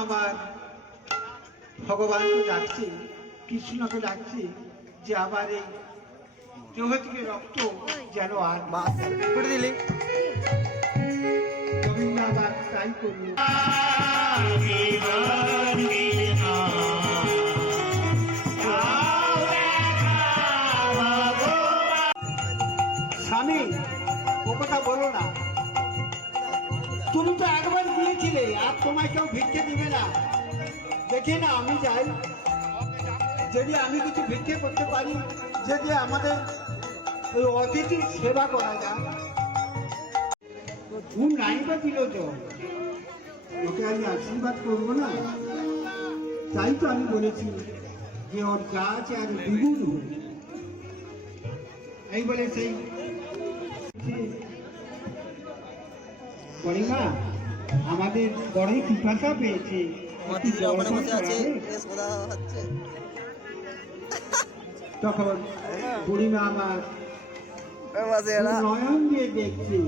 আমার ভগবানকে ডাকছি, কৃষ্ণকে ডাকছি যে আবার এই দেহ থেকে রক্ত যেন আর করে দিলি গোবিন্দ আবার তাই করবো। স্বামী ও কথা বলো না, তুমি তো একবার গিয়েছিলে, আর তোমায় কেউ ভিক্ষে দিবে না। দেখি না আমি যাই, যদি আমি কিছু ভিক্ষে করতে পারি, যদি আমাদের ওই অতিথির সেবা করা যায়। ঘুম নাই বা দিল তো, ওকে আমি আশীর্বাদ করবো না? তাই তো আমি বলেছি যে ওর গাছ আর দ্বিগুণ এই বলে সেই পরিমা আমাদের বড়ই পিপাসা পেয়েছে, তখন পরিমা আমার নয়ন দিয়ে দেখছে